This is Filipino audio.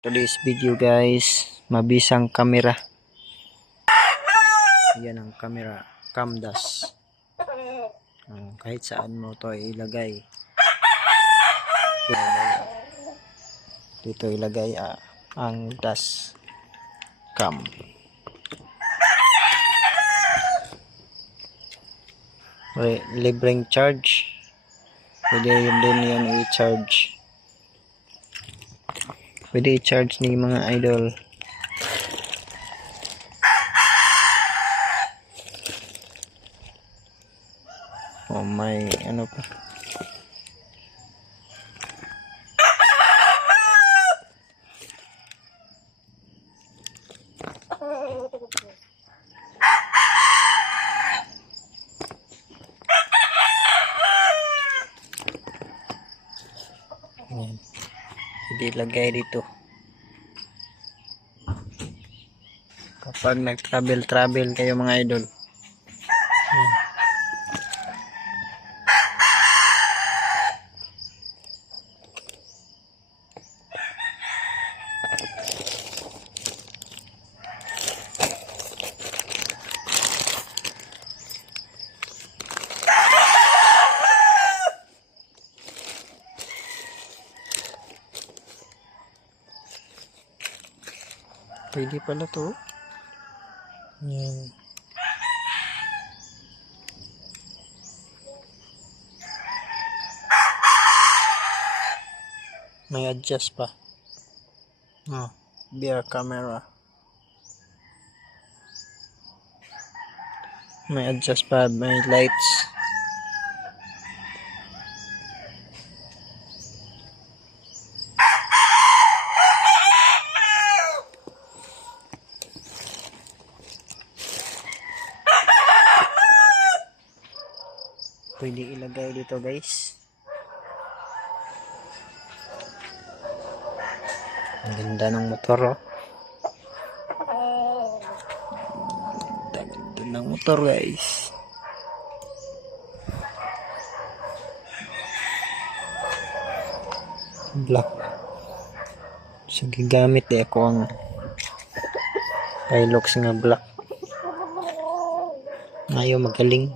today's video guys. Mabisang kamera. Yan ang camera camdas. Ah, kahit saan mo to ilagay. Dito ilagay ah, ang das cam. Re- libreng charge. Pwede yun din yan i-charge pwede i-charge ni mga idol oh may ano pa Ayan. Hindi lagay dito. Kapag nag-travel-travel kayo mga idol. Ayan. Pwede pala to. Yan. May adjust pa. Oh, beer camera. May adjust pa, may lights. Pwede ilagay dito guys. Ang ganda ng motor oh. Ganda ng motor guys. Black. So gigamit eh ako ang Hilux nga black. Ayaw magaling.